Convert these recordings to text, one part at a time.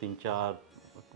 3-4,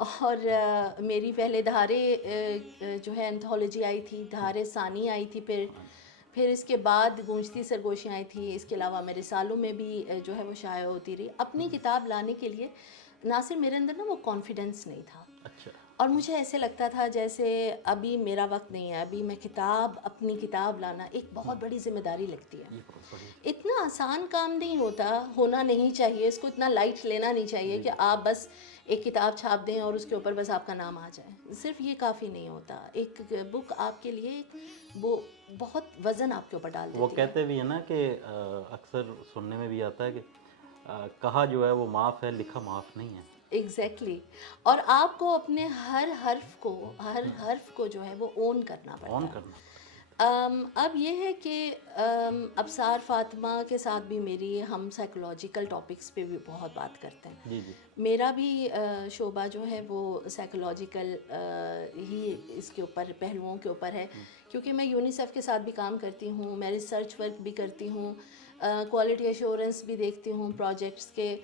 اور میری پہلے دھارے جو ہے انتھولوجی آئی تھی، دھارے ثانی آئی تھی، پھر اس کے بعد گونجتی سرگوشیاں آئی تھی. اس کے علاوہ میرے سالوں میں بھی جو ہے وہ شائع ہوتی رہی. اپنی کتاب لانے کے لیے ناصر میرے اندر نا وہ کانفیڈنس نہیں تھا، اچھا. اور مجھے ایسے لگتا تھا جیسے ابھی میرا وقت نہیں ہے، ابھی میں اپنی کتاب لانا ایک بہت بڑی ذمہ داری لگتی ہے. یہ بہت بڑی. اتنا آسان کام نہیں ہونا نہیں چاہیے، اس کو اتنا لائٹ لینا نہیں چاہیے کہ آپ بس ایک کتاب چھاپ دیں اور اس کے اوپر بس آپ کا نام آ جائے. صرف یہ کافی نہیں ہوتا. ایک بک آپ کے لیے وہ بہت وزن آپ کے اوپر ڈال دیتی ہے. وہ کہتے بھی ہیں نا کہ اکثر سننے میں بھی آتا ہے کہ کہا جو ہے وہ معاف ہے، لکھا معاف نہیں ہے. ایگزیکٹلی. اور آپ کو اپنے ہر حرف کو جو ہے وہ اون کرنا پڑتا آن ہے. کرنا. اب یہ ہے کہ ابصار فاطمہ کے ساتھ بھی ہم سائیکولوجیکل ٹاپکس پہ بھی بہت بات کرتے ہیں. جی جی. میرا بھی شعبہ جو ہے وہ سائیکولوجیکل ہی اس کے اوپر پہلوؤں کے اوپر ہے، کیونکہ میں یونیسیف کے ساتھ بھی کام کرتی ہوں، میں ریسرچ ورک بھی کرتی ہوں، کوالٹی ایشورنس بھی دیکھتی ہوں پروجیکٹس کے،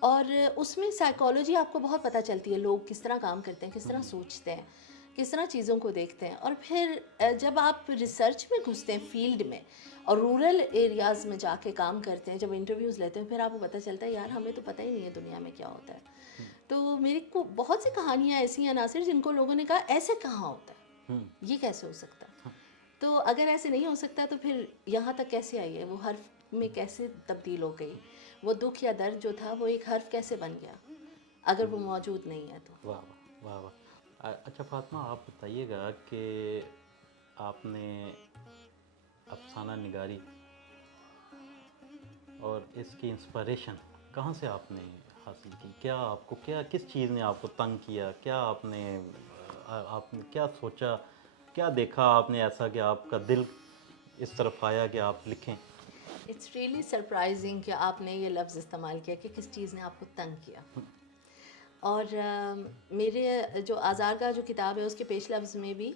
اور اس میں سائیکالوجی آپ کو بہت پتہ چلتی ہے، لوگ کس طرح کام کرتے ہیں، کس طرح سوچتے ہیں، کس طرح چیزوں کو دیکھتے ہیں. اور پھر جب آپ ریسرچ میں گھستے ہیں فیلڈ میں اور رورل ایریاز میں جا کے کام کرتے ہیں، جب انٹرویوز لیتے ہیں، پھر آپ کو پتہ چلتا ہے یار ہمیں تو پتہ ہی نہیں ہے دنیا میں کیا ہوتا ہے. تو میری کو بہت سی کہانیاں ایسی ہیں ناصر جن کو لوگوں نے کہا ایسے کہاں ہوتا ہے، یہ کیسے ہو سکتا ہے. تو اگر ایسے نہیں ہو سکتا تو پھر یہاں تک کیسے آئی ہے، وہ حرف میں کیسے تبدیل ہو گئی، وہ دکھ یا درد جو تھا وہ ایک حرف کیسے بن گیا اگر وہ موجود نہیں ہے تو. واہ واہ واہ. اچھا فاطمہ، آپ بتائیے گا کہ آپ نے افسانہ نگاری اور اس کی انسپریشن کہاں سے آپ نے حاصل کی؟ کیا آپ کو کس چیز نے آپ کو تنگ کیا؟ کیا آپ نے کیا سوچا، کیا دیکھا آپ نے ایسا کہ آپ کا دل اس طرف آیا کہ آپ لکھیں؟ اٹس ریئلی سرپرائزنگ کہ آپ نے یہ لفظ استعمال کیا کہ کس چیز نے آپ کو تنگ کیا. اور میرے جو آزارگاہ جو کتاب ہے اس کے پیش لفظ میں بھی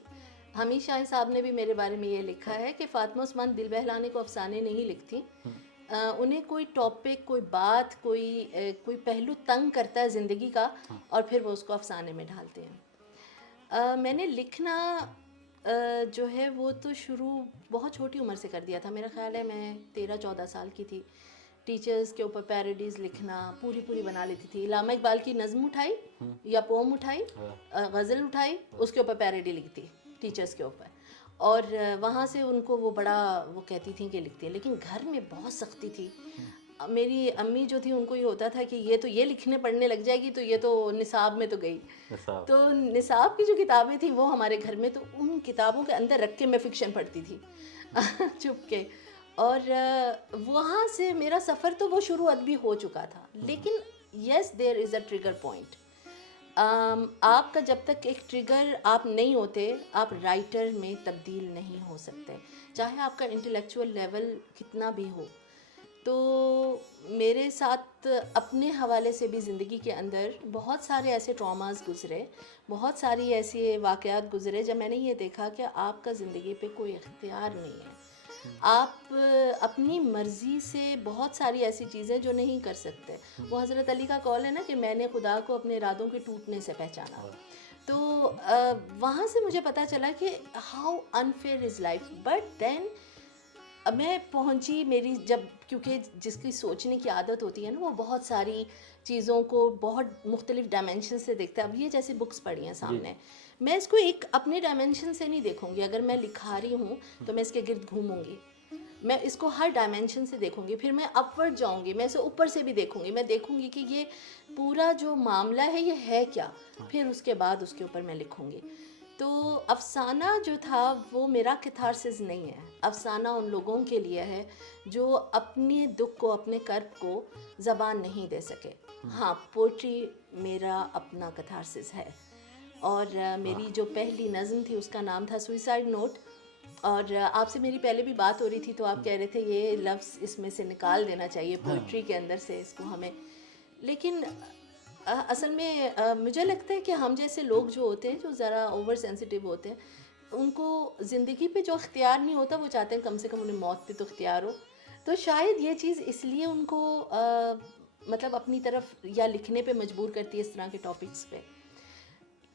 حمید شاہ صاحب نے بھی میرے بارے میں یہ لکھا ہے کہ فاطمہ عثمان دل بہلانے کو افسانے نہیں لکھتی. انہیں کوئی ٹاپک، کوئی بات، کوئی پہلو تنگ کرتا ہے زندگی کا اور پھر وہ اس کو افسانے میں ڈھالتے ہیں. میں نے لکھنا جو ہے وہ تو شروع بہت چھوٹی عمر سے کر دیا تھا. میرا خیال ہے میں 13-14 سال کی تھی. ٹیچرز کے اوپر پیروڈیز لکھنا پوری بنا لیتی تھی. علامہ اقبال کی نظم اٹھائی یا پوم اٹھائی، غزل اٹھائی، اس کے اوپر پیروڈی لکھتی ٹیچرز کے اوپر، اور وہاں سے ان کو وہ بڑا وہ کہتی تھیں کہ لکھتی ہے. لیکن گھر میں بہت سختی تھی. میری امی جو تھی ان کو یہ ہوتا تھا کہ یہ لکھنے پڑھنے لگ جائے گی تو یہ تو نصاب میں تو گئی. تو نصاب کی جو کتابیں تھیں وہ ہمارے گھر میں، تو ان کتابوں کے اندر رکھ کے میں فکشن پڑھتی تھی چھپ کے. اور وہاں سے میرا سفر تو وہ شروع ادبی ہو چکا تھا. لیکن یس دیر از اے ٹریگر پوائنٹ. آپ کا جب تک ایک ٹریگر آپ نہیں ہوتے آپ رائٹر میں تبدیل نہیں ہو سکتے، چاہے آپ کا انٹلیکچوئل لیول کتنا بھی ہو. تو میرے ساتھ اپنے حوالے سے بھی زندگی کے اندر بہت سارے ایسے ٹراماز گزرے، بہت ساری ایسے واقعات گزرے جب میں نے یہ دیکھا کہ آپ کا زندگی پہ کوئی اختیار نہیں ہے. آپ اپنی مرضی سے بہت ساری ایسی چیزیں جو نہیں کر سکتے. وہ حضرت علی کا قول ہے نا کہ میں نے خدا کو اپنے ارادوں کے ٹوٹنے سے پہچانا. تو وہاں سے مجھے پتہ چلا کہ how unfair is life. But then میں پہنچی میری جب، کیونکہ جس کی سوچنے کی عادت ہوتی ہے نا وہ بہت ساری چیزوں کو بہت مختلف ڈائمینشن سے دیکھتا ہے. اب یہ جیسے بکس پڑھی ہیں سامنے، میں اس کو ایک اپنے ڈائمینشن سے نہیں دیکھوں گی. اگر میں لکھا رہی ہوں تو میں اس کے گرد گھوموں گی، میں اس کو ہر ڈائمینشن سے دیکھوں گی. پھر میں اپورڈ جاؤں گی، میں اسے اوپر سے بھی دیکھوں گی. میں دیکھوں گی کہ یہ پورا جو معاملہ ہے یہ ہے کیا، پھر اس کے بعد اس کے اوپر میں لکھوں گی. تو افسانہ جو تھا وہ میرا کیتھارسس نہیں ہے. افسانہ ان لوگوں کے لیے ہے جو اپنے دکھ کو، اپنے کرب کو زبان نہیں دے سکے. ہاں، پوئٹری میرا اپنا کیتھارسس ہے. اور میری جو پہلی نظم تھی اس کا نام تھا سوئسائڈ نوٹ. اور آپ سے میری پہلے بھی بات ہو رہی تھی تو آپ کہہ رہے تھے یہ لفظ اس میں سے نکال دینا چاہیے پوئٹری کے اندر سے اس کو ہمیں. لیکن اصل میں مجھے لگتا ہے کہ ہم جیسے لوگ جو ہوتے ہیں جو ذرا اوور سینسٹیو ہوتے ہیں، ان کو زندگی پہ جو اختیار نہیں ہوتا وہ چاہتے ہیں کم سے کم انہیں موت پہ تو اختیار ہو. تو شاید یہ چیز اس لیے ان کو مطلب اپنی طرف یا لکھنے پہ مجبور کرتی ہے اس طرح کے ٹاپکس پہ.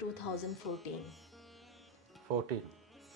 2014। 14।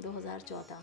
2014।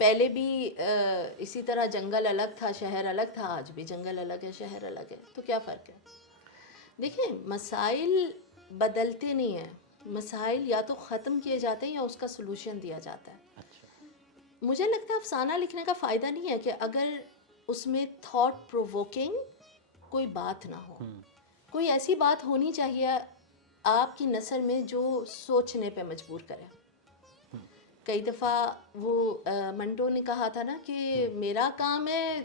پہلے بھی اسی طرح جنگل الگ تھا شہر الگ تھا, آج بھی جنگل الگ ہے شہر الگ ہے, تو کیا فرق ہے؟ دیکھیں مسائل بدلتے نہیں ہیں, مسائل یا تو ختم کیے جاتے ہیں یا اس کا سلوشن دیا جاتا ہے. اچھا. مجھے لگتا ہے افسانہ لکھنے کا فائدہ نہیں ہے کہ اگر اس میں تھاٹ پرووکنگ کوئی بات نہ ہو, کوئی ایسی بات ہونی چاہیے آپ کی نثر میں جو سوچنے پہ مجبور کرے. کئی دفعہ وہ منٹو نے کہا تھا نا کہ میرا کام ہے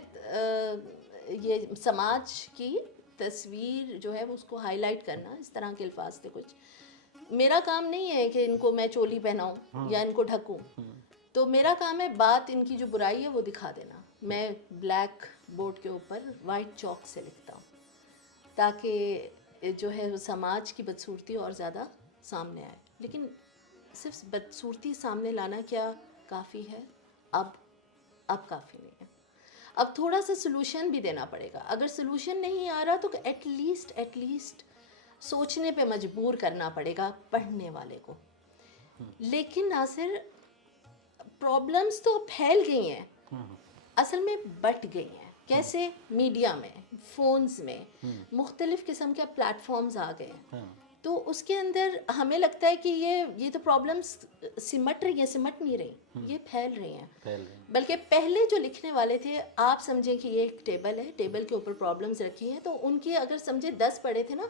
یہ سماج کی تصویر جو ہے اس کو ہائی لائٹ کرنا, اس طرح کے الفاظ تھے کچھ. میرا کام نہیں ہے کہ ان کو میں چولی پہناؤں یا ان کو ڈھکوں, تو میرا کام ہے بات ان کی جو برائی ہے وہ دکھا دینا. میں بلیک بورڈ کے اوپر وائٹ چاک سے لکھتا ہوں تاکہ جو ہے سماج کی بدصورتی اور زیادہ سامنے آئے. لیکن صرف بدصورتی سامنے لانا کیا کافی ہے؟ اب کافی نہیں ہے. اب تھوڑا سا سلوشن بھی دینا پڑے گا. اگر سلوشن نہیں آ رہا تو ایٹ لیسٹ سوچنے پہ مجبور کرنا پڑے گا پڑھنے والے کو. لیکن ناصر پرابلمز تو پھیل گئی ہیں, اصل میں بٹ گئی ہیں. کیسے؟ میڈیا میں, فونز میں, مختلف قسم کے پلیٹ فارمز آ گئے ہیں. تو اس کے اندر ہمیں لگتا ہے کہ یہ تو پرابلمس سمٹ رہی ہیں, سمٹ نہیں رہی, یہ پھیل رہی ہیں. بلکہ پہلے جو لکھنے والے تھے, آپ سمجھیں کہ یہ ایک ٹیبل ہے, ٹیبل کے اوپر پرابلمس رکھی ہیں, تو ان کی اگر سمجھے 10 پڑھے تھے نا,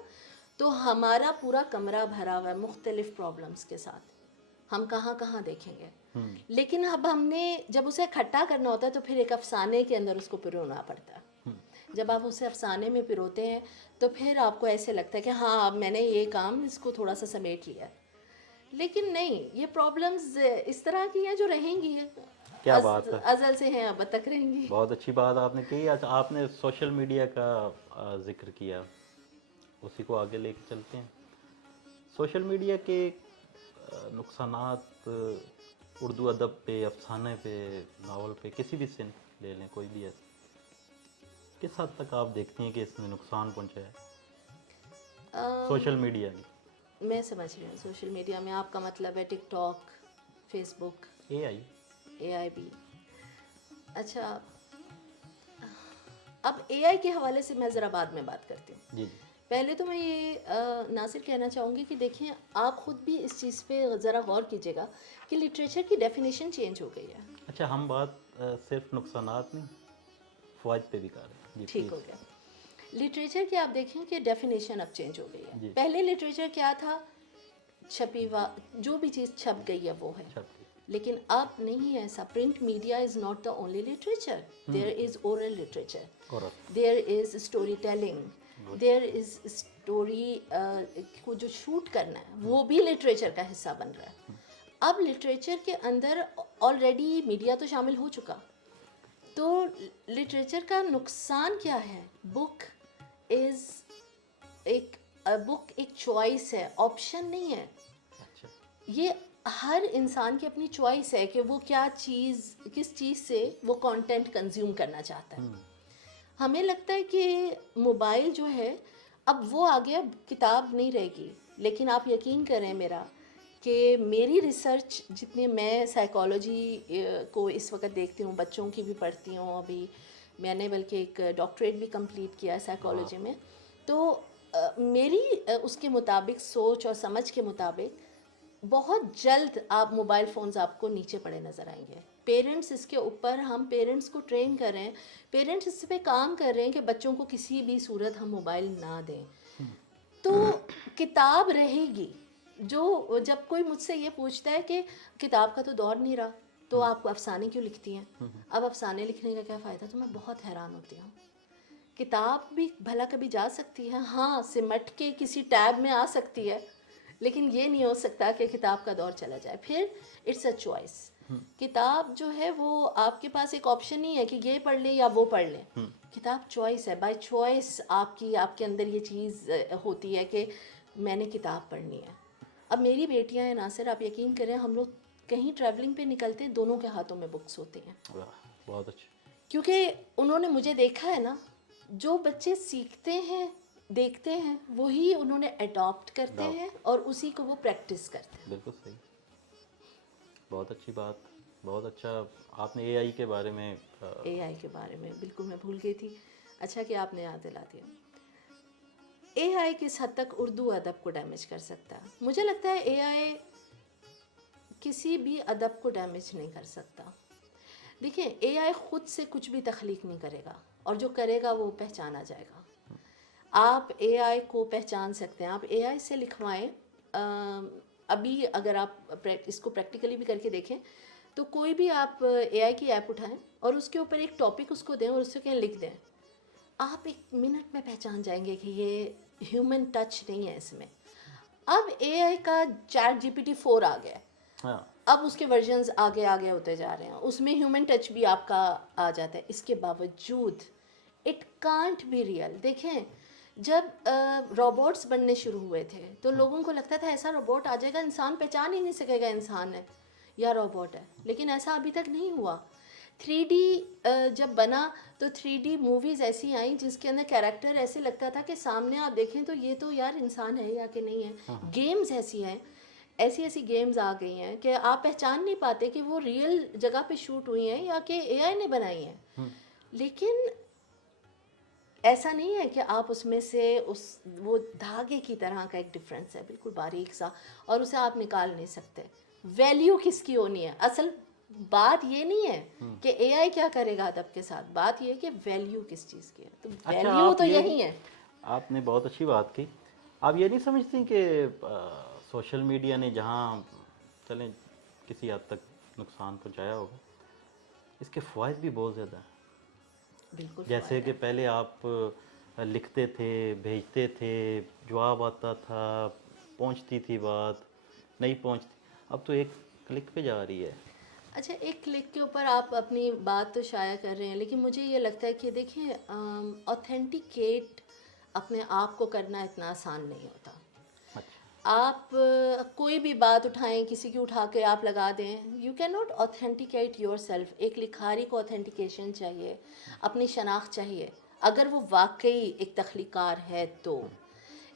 تو ہمارا پورا کمرہ بھرا ہوا ہے مختلف پرابلمس کے ساتھ. ہم کہاں کہاں دیکھیں گے. لیکن اب ہم نے جب اسے اکٹھا کرنا ہوتا ہے تو پھر ایک افسانے کے اندر اس کو پرونا پڑتا ہے. جب آپ اسے افسانے میں پروتے ہیں تو پھر آپ کو ایسے لگتا ہے کہ ہاں اب میں نے یہ کام اس کو تھوڑا سا سمیٹ لیا. لیکن نہیں, یہ پرابلمز اس طرح کی ہیں جو رہیں گی, کیا بات ہے, ازل سے ہیں اب تک رہیں گی. بہت اچھی بات آپ نے کی. آج آپ نے سوشل میڈیا کا ذکر کیا, اسی کو آگے لے کے چلتے ہیں. سوشل میڈیا کے نقصانات اردو ادب پہ, افسانے پہ, ناول پہ, کسی بھی صنف لے لیں, کوئی بھی ہے, کس حد تک آپ دیکھتی ہیں کہ اس نے نقصان پہنچا ہے سوشل میڈیا نے؟ میں سمجھ رہی ہوں سوشل میڈیا میں آپ کا مطلب ہے ٹک ٹاک, فیس بک, اے آئی بھی. اچھا, اب اے آئی کے حوالے سے میں ذرا بعد میں بات کرتی ہوں. جی. پہلے تو میں یہ ناصر کہنا چاہوں گی کہ دیکھیں آپ خود بھی اس چیز پہ ذرا غور کیجیے گا کہ لٹریچر کی ڈیفینیشن چینج ہو گئی ہے. اچھا, ہم بات صرف نقصانات نہیں, فوائد پہ بھی کر رہے ہیں. ٹھیک ہو گیا. لٹریچر کی آپ دیکھیں کہ ڈیفینیشن اب چینج ہو گئی ہے. پہلے لٹریچر کیا تھا؟ چھپی جو بھی چیز چھپ گئی ہے وہ ہے. لیکن اب نہیں ایسا. Print media is not the only literature. There is oral literature, there is story telling, there is story کو جو شوٹ کرنا ہے وہ بھی لٹریچر کا حصہ بن رہا ہے. اب لٹریچر کے اندر آلریڈی میڈیا تو شامل ہو چکا. تو لٹریچر کا نقصان کیا ہے؟ بک ایک چوائس ہے, آپشن نہیں ہے. یہ ہر انسان کی اپنی چوائس ہے کہ وہ کس چیز سے وہ کانٹینٹ کنزیوم کرنا چاہتا ہے. ہمیں لگتا ہے کہ موبائل جو ہے اب وہ آگے اب کتاب نہیں رہے گی. لیکن آپ یقین کریں میرا کہ میری ریسرچ جتنی, میں سائیکالوجی کو اس وقت دیکھتی ہوں, بچوں کی بھی پڑھتی ہوں, ابھی میں نے بلکہ ایک ڈاکٹریٹ بھی کمپلیٹ کیا ہے سائیکالوجی میں. تو میری اس کے مطابق سوچ اور سمجھ کے مطابق بہت جلد آپ موبائل فونز آپ کو نیچے پڑے نظر آئیں گے. پیرنٹس اس کے اوپر, ہم پیرنٹس کو ٹرین کر رہے ہیں, پیرنٹس اس پہ کام کر رہے ہیں کہ بچوں کو کسی بھی صورت ہم موبائل نہ دیں. تو کتاب رہے گی. جب کوئی مجھ سے یہ پوچھتا ہے کہ کتاب کا تو دور نہیں رہا تو آپ افسانے کیوں لکھتی ہیں, اب افسانے لکھنے کا کیا فائدہ, تو میں بہت حیران ہوتی ہوں. کتاب بھی بھلا کبھی جا سکتی ہے, ہاں سمٹ کے کسی ٹیب میں آ سکتی ہے, لیکن یہ نہیں ہو سکتا کہ کتاب کا دور چلا جائے. پھر اٹس اے چوائس. کتاب جو ہے وہ آپ کے پاس ایک آپشن نہیں ہے کہ یہ پڑھ لیں یا وہ پڑھ لیں. کتاب چوائس ہے. بائی چوائس آپ کے اندر یہ چیز ہوتی ہے کہ میں نے کتاب پڑھنی ہے. اب میری بیٹیاں ہیں ناصر, آپ یقین کریں ہم لوگ کہیں ٹریولنگ پہ نکلتے ہیں, دونوں کے ہاتھوں میں بکس ہوتی ہیں. بہت اچھا. کیونکہ انہوں نے مجھے دیکھا ہے نا, جو بچے سیکھتے ہیں دیکھتے ہیں وہی انہوں نے اڈاپٹ کرتے ہیں اور اسی کو وہ پریکٹس کرتے ہیں. بالکل صحیح, بہت اچھی بات. بہت اچھا. آپ نے اے آئی کے بارے میں اے آئی کے بارے میں بالکل میں بھول گئی تھی. اچھا کہ آپ نے یاد دلا دیا. اے آئی کس حد تک اردو ادب کو ڈیمیج کر سکتا ہے؟ مجھے لگتا ہے اے آئی کسی بھی ادب کو ڈیمیج نہیں کر سکتا. دیکھیں اے آئی خود سے کچھ بھی تخلیق نہیں کرے گا، اور جو کرے گا وہ پہچانا جائے گا. آپ اے آئی کو پہچان سکتے ہیں، آپ اے آئی سے لکھوائیں. ابھی اگر آپ اس کو پریکٹیکلی بھی کر کے دیکھیں تو کوئی بھی آپ اے آئی کی ایپ اٹھائیں اور اس کے اوپر ایک ٹاپک اس کو دیں اور اس سے کہیں لکھ دیں، آپ 1 منٹ میں پہچان جائیں گے کہ یہ ہیومن ٹچ نہیں ہے اس میں. اب اے آئی کا ChatGPT 4 آ گیا ہے، ہاں اب اس کے ورژنز آگے آگے ہوتے جا رہے ہیں، اس میں ہیومن ٹچ بھی آپ کا آ جاتا ہے. اس کے باوجود اٹ کانٹ بی ریئل. دیکھیں جب روبوٹس بننے شروع ہوئے تھے تو لوگوں کو لگتا تھا ایسا روبوٹ آ جائے گا انسان پہچان ہی نہیں سکے گا انسان ہے یا روبوٹ ہے، لیکن ایسا ابھی تک نہیں ہوا. 3D جب بنا تو 3D موویز ایسی آئیں جس کے اندر کیریکٹر ایسے لگتا تھا کہ سامنے آپ دیکھیں تو یہ تو یار انسان ہے یا کہ نہیں ہے. گیمز ایسی ہیں، ایسی گیمز آ گئی ہیں کہ آپ پہچان نہیں پاتے کہ وہ ریئل جگہ پہ شوٹ ہوئی ہیں یا کہ اے آئی نے بنائی ہیں. لیکن ایسا نہیں ہے کہ آپ اس میں سے وہ دھاگے کی طرح کا ایک ڈفرینس ہے بالکل باریک سا، اور اسے آپ نکال نہیں سکتے. ویلیو کس کی ہونی ہے؟ اصل بات یہ نہیں ہے کہ اے آئی کیا کرے گا ادب کے ساتھ، بات یہ ہے کہ ویلیو کس چیز کی ہے. تو اچھا ویلیو آپ تو یہ یہی ہے. آپ نے بہت اچھی بات کی. آپ یہ نہیں سمجھتی کہ سوشل میڈیا نے جہاں چلیں کسی حد تک نقصان پہنچایا ہوگا، اس کے فوائد بھی بہت زیادہ ہیں. بالکل جیسے فوائد کہ ہے. پہلے آپ لکھتے تھے، بھیجتے تھے، جواب آتا تھا، پہنچتی تھی بات، نہیں پہنچتی، اب تو ایک کلک پہ جا رہی ہے. اچھا ایک کلک کے اوپر آپ اپنی بات تو شائع کر رہے ہیں، لیکن مجھے یہ لگتا ہے کہ دیکھیں اوتھینٹیکیٹ اپنے آپ کو کرنا اتنا آسان نہیں ہوتا. اچھا آپ کوئی بھی بات اٹھائیں، کسی کی اٹھا کے آپ لگا دیں، you can not authenticate your self. ایک لکھاری کو اوتھینٹیکیشن چاہیے، اپنی شناخت چاہیے اگر وہ واقعی ایک تخلیقار ہے تو.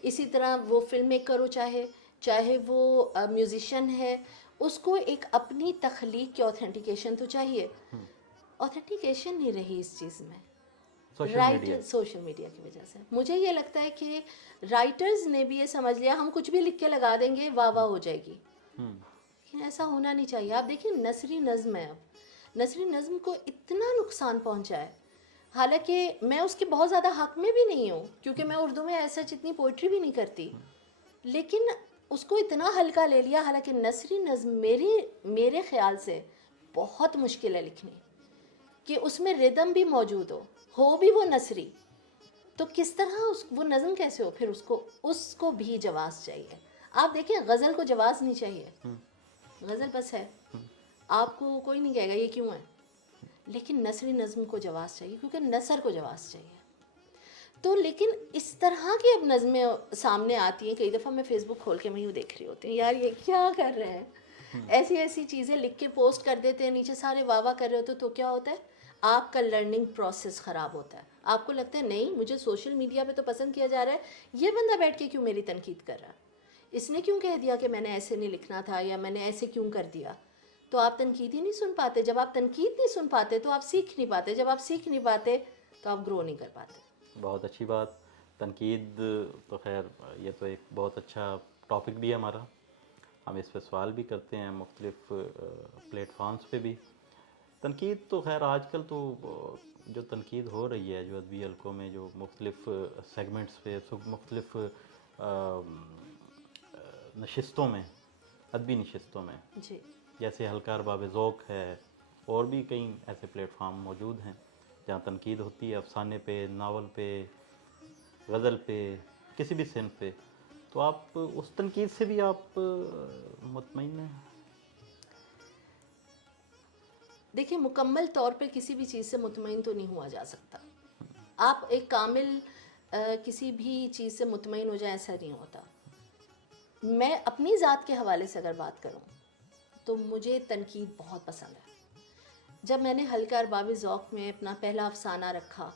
اسی طرح وہ فلم میکر ہو، چاہے وہ میوزیشین ہے، اس کو ایک اپنی تخلیق کی اوتھینٹیکیشن تو چاہیے. اوتھینٹیکیشن نہیں رہی اس چیز میں social media. Writer social media کی وجہ سے. مجھے یہ لگتا ہے کہ رائٹرز نے بھی یہ سمجھ لیا ہم کچھ بھی لکھ کے لگا دیں گے واہ واہ ہو جائے گی، لیکن ایسا ہونا نہیں چاہیے. آپ دیکھیں نثری نظم ہے، اب نثری نظم کو اتنا نقصان پہنچا ہے، حالانکہ میں اس کے بہت زیادہ حق میں بھی نہیں ہوں کیونکہ میں اردو میں ایسا اتنی پوئٹری بھی نہیں کرتی، لیکن اس کو اتنا ہلکا لے لیا. حالانکہ نثری نظم میرے خیال سے بہت مشکل ہے لکھنی، کہ اس میں ردم بھی موجود ہو بھی وہ نثری، تو کس طرح وہ نظم کیسے ہو؟ پھر اس کو بھی جواز چاہیے. آپ دیکھیں غزل کو جواز نہیں چاہیے، غزل بس ہے، آپ کو کوئی نہیں کہے گا یہ کیوں ہے، لیکن نثری نظم کو جواز چاہیے کیونکہ نثر کو جواز چاہیے. تو لیکن اس طرح کی اب نظمیں سامنے آتی ہیں، کئی دفعہ میں فیس بک کھول کے میں یوں دیکھ رہی ہوتی ہوں یار یہ کیا کر رہے ہیں، ایسی چیزیں لکھ کے پوسٹ کر دیتے ہیں، نیچے سارے واہ واہ کر رہے ہوتے، تو کیا ہوتا ہے آپ کا لرننگ پروسیس خراب ہوتا ہے. آپ کو لگتا ہے نہیں مجھے سوشل میڈیا پہ تو پسند کیا جا رہا ہے، یہ بندہ بیٹھ کے کیوں میری تنقید کر رہا ہے، اس نے کیوں کہہ دیا کہ میں نے ایسے نہیں لکھنا تھا یا میں نے ایسے کیوں کر دیا. تو آپ تنقید ہی نہیں سن پاتے. جب آپ تنقید نہیں سن پاتے تو آپ سیکھ نہیں پاتے. جب آپ سیکھ نہیں پاتے تو آپ گرو نہیں کر پاتے. بہت اچھی بات. تنقید تو خیر یہ تو ایک بہت اچھا ٹاپک بھی ہے ہمارا، ہم اس پہ سوال بھی کرتے ہیں مختلف پلیٹ فارمز پہ بھی. تنقید تو خیر آج کل تو جو تنقید ہو رہی ہے جو ادبی حلقوں میں، جو مختلف سیگمنٹس پہ، مختلف نشستوں میں، ادبی نشستوں میں، جی جیسے حلقہ ارباب ذوق ہے، اور بھی کئی ایسے پلیٹ فارم موجود ہیں جہاں تنقید ہوتی ہے افسانے پہ، ناول پہ، غزل پہ، کسی بھی صنف پہ. تو آپ اس تنقید سے بھی آپ مطمئن ہیں؟ دیکھیں مکمل طور پہ کسی بھی چیز سے مطمئن تو نہیں ہوا جا سکتا. آپ ایک کامل کسی بھی چیز سے مطمئن ہو جائے ایسا نہیں ہوتا. میں اپنی ذات کے حوالے سے اگر بات کروں تو مجھے تنقید بہت پسند ہے. جب میں نے حلقہ ارباب ذوق میں اپنا پہلا افسانہ رکھا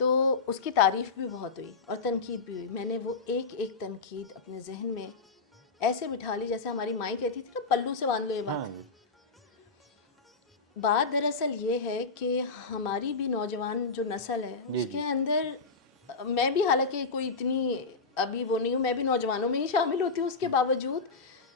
تو اس کی تعریف بھی بہت ہوئی اور تنقید بھی ہوئی. میں نے وہ ایک تنقید اپنے ذہن میں ایسے بٹھا لی جیسے ہماری مائیں کہتی تھی نا پلو سے باندھ لو یہ ہاں بات. جی. بات دراصل یہ ہے کہ ہماری بھی نوجوان جو نسل ہے اس کے اندر، میں بھی حالانکہ کوئی اتنی ابھی وہ نہیں ہوں، میں بھی نوجوانوں میں ہی شامل ہوتی ہوں، اس کے باوجود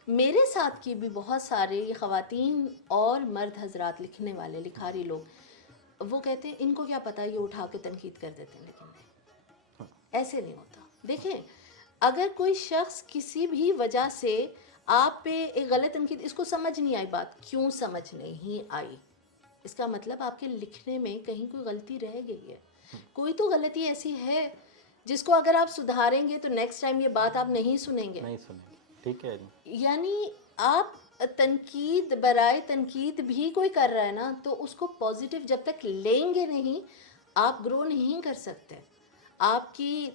میرے ساتھ کی بھی بہت سارے خواتین اور مرد حضرات لکھنے والے لکھاری لوگ، وہ کہتے ہیں ان کو کیا پتہ، یہ اٹھا کے تنقید کر دیتے ہیں، لیکن نہیں، ایسے نہیں ہوتا. دیکھیں، اگر کوئی شخص کسی بھی وجہ سے آپ پہ ایک غلط تنقید، اس کو سمجھ نہیں آئی بات، کیوں سمجھ نہیں آئی، اس کا مطلب آپ کے لکھنے میں کہیں کوئی غلطی رہ گئی ہے. کوئی تو غلطی ایسی ہے جس کو اگر آپ سدھاریں گے تو نیکسٹ ٹائم یہ بات آپ نہیں سنیں گے. نہیں سنیں. ٹھیک ہے. یعنی آپ تنقید برائے تنقید بھی کوئی کر رہا ہے نا، تو اس کو پازیٹیو جب تک لیں گے نہیں، آپ گرو نہیں کر سکتے. آپ کی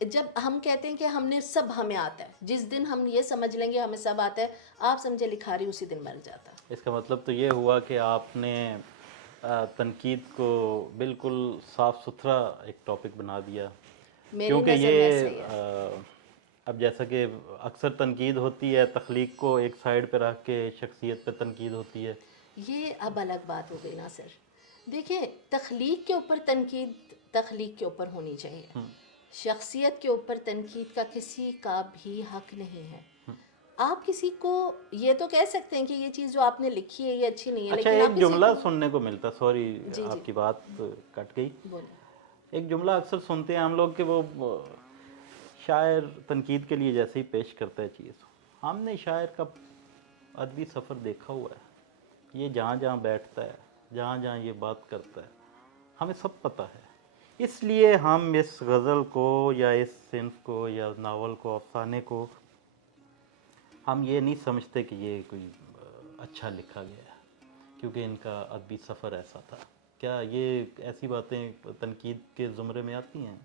جب ہم کہتے ہیں کہ ہم نے سب ہمیں آتا ہے، جس دن ہم یہ سمجھ لیں گے ہمیں سب آتا ہے، آپ سمجھے لکھاری اسی دن مر جاتا. اس کا مطلب تو یہ ہوا کہ آپ نے تنقید کو بالکل صاف ستھرا ایک ٹاپک بنا دیا، میری کیونکہ نظر میں ایسا ہی یہ ہے. اب جیسا کہ اکثر تنقید ہوتی ہے تخلیق کو ایک سائڈ پہ رکھ کے شخصیت پہ تنقید ہوتی ہے. یہ اب الگ بات ہو گئی نا سر. دیکھیں، تخلیق کے اوپر تنقید تخلیق کے اوپر ہونی چاہیے، شخصیت کے اوپر تنقید کا کسی کا بھی حق نہیں ہے. آپ کسی کو یہ تو کہہ سکتے ہیں کہ یہ چیز جو آپ نے لکھی ہے یہ اچھی نہیں ہے، اچھا، لیکن آپ ایک کسی جملہ کو، سننے کو ملتا، سوری جی آپ کی بات کٹ گئی، بولیں. ایک جملہ اکثر سنتے ہیں ہم لوگ کہ وہ شاعر تنقید کے لیے جیسے ہی پیش کرتا ہے چیز، ہم نے شاعر کا ادبی سفر دیکھا ہوا ہے، یہ جہاں جہاں بیٹھتا ہے، جہاں جہاں یہ بات کرتا ہے، ہمیں سب پتہ ہے. اس لیے ہم اس غزل کو یا اس صنف کو یا ناول کو، افسانے کو، ہم یہ نہیں سمجھتے کہ یہ کوئی اچھا لکھا گیا ہے کیونکہ ان کا ادبی سفر ایسا تھا. کیا یہ ایسی باتیں تنقید کے زمرے میں آتی ہیں؟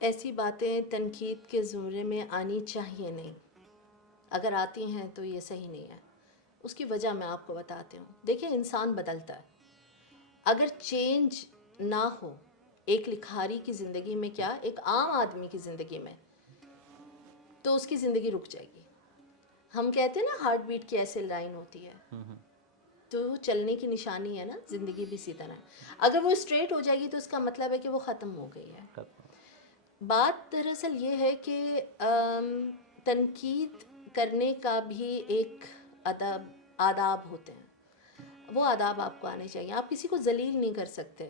ایسی باتیں تنقید کے زمرے میں آنی چاہیے نہیں. اگر آتی ہیں تو یہ صحیح نہیں ہے. اس کی وجہ میں آپ کو بتاتی ہوں. دیکھیں، انسان بدلتا ہے. اگر چینج نہ ہو ایک لکھاری کی زندگی میں، کیا ایک عام آدمی کی زندگی میں، تو اس کی زندگی رک جائے گی. ہم کہتے ہیں نا ہارٹ بیٹ کی ایسے لائن ہوتی ہے، تو وہ چلنے کی نشانی ہے نا. زندگی بھی اسی طرح ہے. اگر وہ اسٹریٹ ہو جائے گی تو اس کا مطلب ہے کہ وہ ختم ہو گئی ہے. بات دراصل یہ ہے کہ تنقید کرنے کا بھی ایک آداب ہوتے ہیں. وہ آداب آپ کو آنے چاہیے. آپ کسی کو ذلیل نہیں کر سکتے.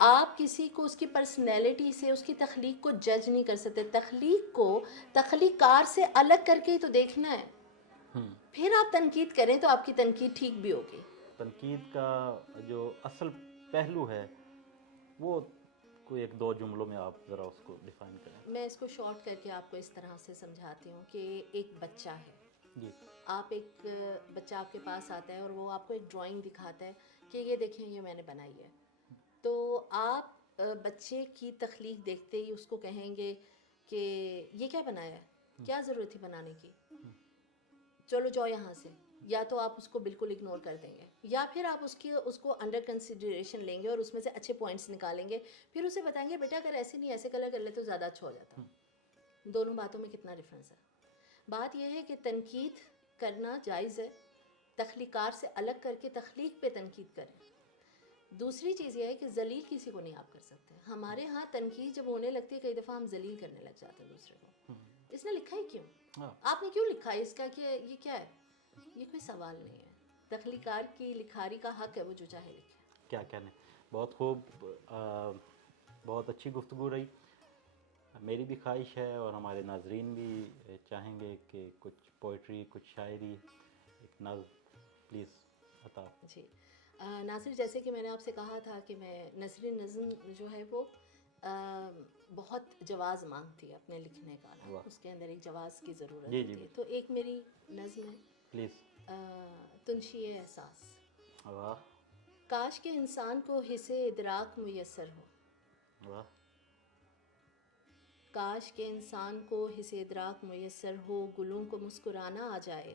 آپ کسی کو اس کی پرسنالٹی سے، اس کی تخلیق کو جج نہیں کر سکتے. تخلیق کو تخلیق کار سے الگ کر کے ہی تو دیکھنا ہے. پھر آپ تنقید کریں تو آپ کی تنقید ٹھیک بھی ہوگی. تنقید کا جو اصل پہلو ہے وہ کوئی ایک دو جملوں میں آپ ذرا اس کو ڈیفائن کریں. میں اس کو شارٹ کر کے آپ کو اس طرح سے سمجھاتی ہوں کہ ایک بچہ ہے. جی. آپ ایک بچہ آپ کے پاس آتا ہے اور وہ آپ کو ایک ڈرائنگ دکھاتا ہے کہ یہ دیکھیں یہ میں نے بنائی ہے. تو آپ بچے کی تخلیق دیکھتے ہی اس کو کہیں گے کہ یہ کیا بنایا ہے، کیا ضرورت تھی بنانے کی، چلو جاؤ یہاں سے. یا تو آپ اس کو بالکل اگنور کر دیں گے، یا پھر آپ اس کو انڈر کنسیڈریشن لیں گے اور اس میں سے اچھے پوائنٹس نکالیں گے. پھر اسے بتائیں گے بیٹا اگر ایسے نہیں ایسے کلر کر لے تو زیادہ اچھا ہو جاتا. دونوں باتوں میں کتنا ڈفرینس ہے. بات یہ ہے کہ تنقید کرنا جائز ہے، تخلیقار سے الگ کر کے تخلیق پہ تنقید کریں. دوسری چیز یہ ہے کہ ذلیل کسی کو نہیں آپ کر سکتے. ہمارے ہاں تنقید جب ہونے لگتی ہے کئی دفعہ ہم ذلیل کرنے لگ جاتے ہیں دوسرے کو. اس نے لکھا ہی کیوں، آپ نے کیوں لکھا ہے، اس کا کہ یہ کیا ہے. یہ کوئی سوال نہیں ہے. تخلیقار کی لکھاری کا حق ہے وہ جو چاہے لکھے. کیا کہنے. بہت خوب، بہت اچھی گفتگو رہی. میری بھی خواہش ہے اور ہمارے ناظرین بھی چاہیں گے کہ کچھ پوئٹری، کچھ شاعری، ایک نظم پلیز عطا. جی ناصر، جیسے کہ میں نے آپ سے کہا تھا کہ میں نثری نظم جو ہے وہ بہت جواز مانگتی ہے اپنے لکھنے کا نا. اس کے اندر ایک جواز کی ضرورت ہوتی ہے. تو ایک میری نظم ہے پلیز. تنشی احساس. واہ. کاش کے انسان کو حص ادراک میسر ہو. واہ. کاش کے انسان کو حص ادراک میسر ہو، گلوں کو مسکرانا آ جائے.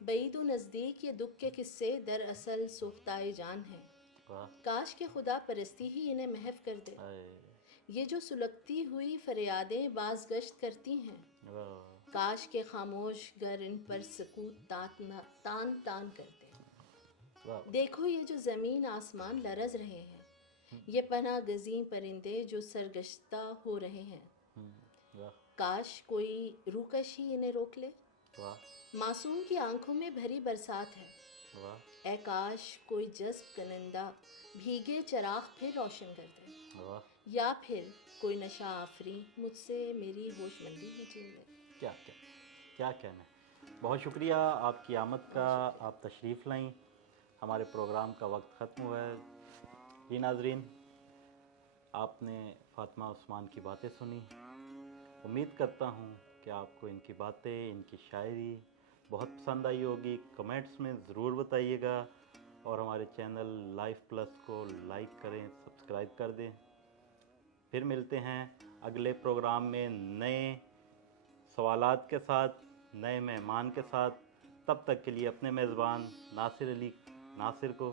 بعید و نزدیک یہ دکھ کے قصے دراصل سوختہ جان ہیں. کاش کے خدا پرستی ہی انہیں محو کر دے. یہ جو سلگتی ہوئی فریادیں باز گشت کرتی ہیں. کاش کے خاموش گر ان پر سکوت تان تان کر دے. واہ دیکھو یہ جو زمین آسمان لرز رہے ہیں، یہ پناہ گزین پرندے جو سرگشتہ ہو رہے ہیں، واہ کاش کوئی روکش ہی انہیں روک لے۔ واہ معصوم کی آنکھوں میں بھری برسات ہے، واہ اے کاش کوئی جذب کنندہ بھیگے چراغ پھر روشن کر دے، واہ، یا پھر کوئی نشہ آفریں مجھ سے میری ہوش مندی ہی چھین لے۔ کیا کیا کیا کہنا ہے۔ بہت شکریہ آپ کی آمد کا، آپ تشریف لائیں، ہمارے پروگرام کا وقت ختم ہوا ہے۔ جی ناظرین، آپ نے فاطمہ عثمان کی باتیں سنی، امید کرتا ہوں کہ آپ کو ان کی باتیں، ان کی شاعری بہت پسند آئی ہوگی۔ کمنٹس میں ضرور بتائیے گا، اور ہمارے چینل لائف پلس کو لائک کریں، سبسکرائب کر دیں۔ پھر ملتے ہیں اگلے پروگرام میں نئے سوالات کے ساتھ، نئے مہمان کے ساتھ۔ تب تک کے لیے اپنے میزبان ناصر علی ناصر کو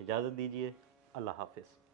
اجازت دیجیے۔ اللہ حافظ۔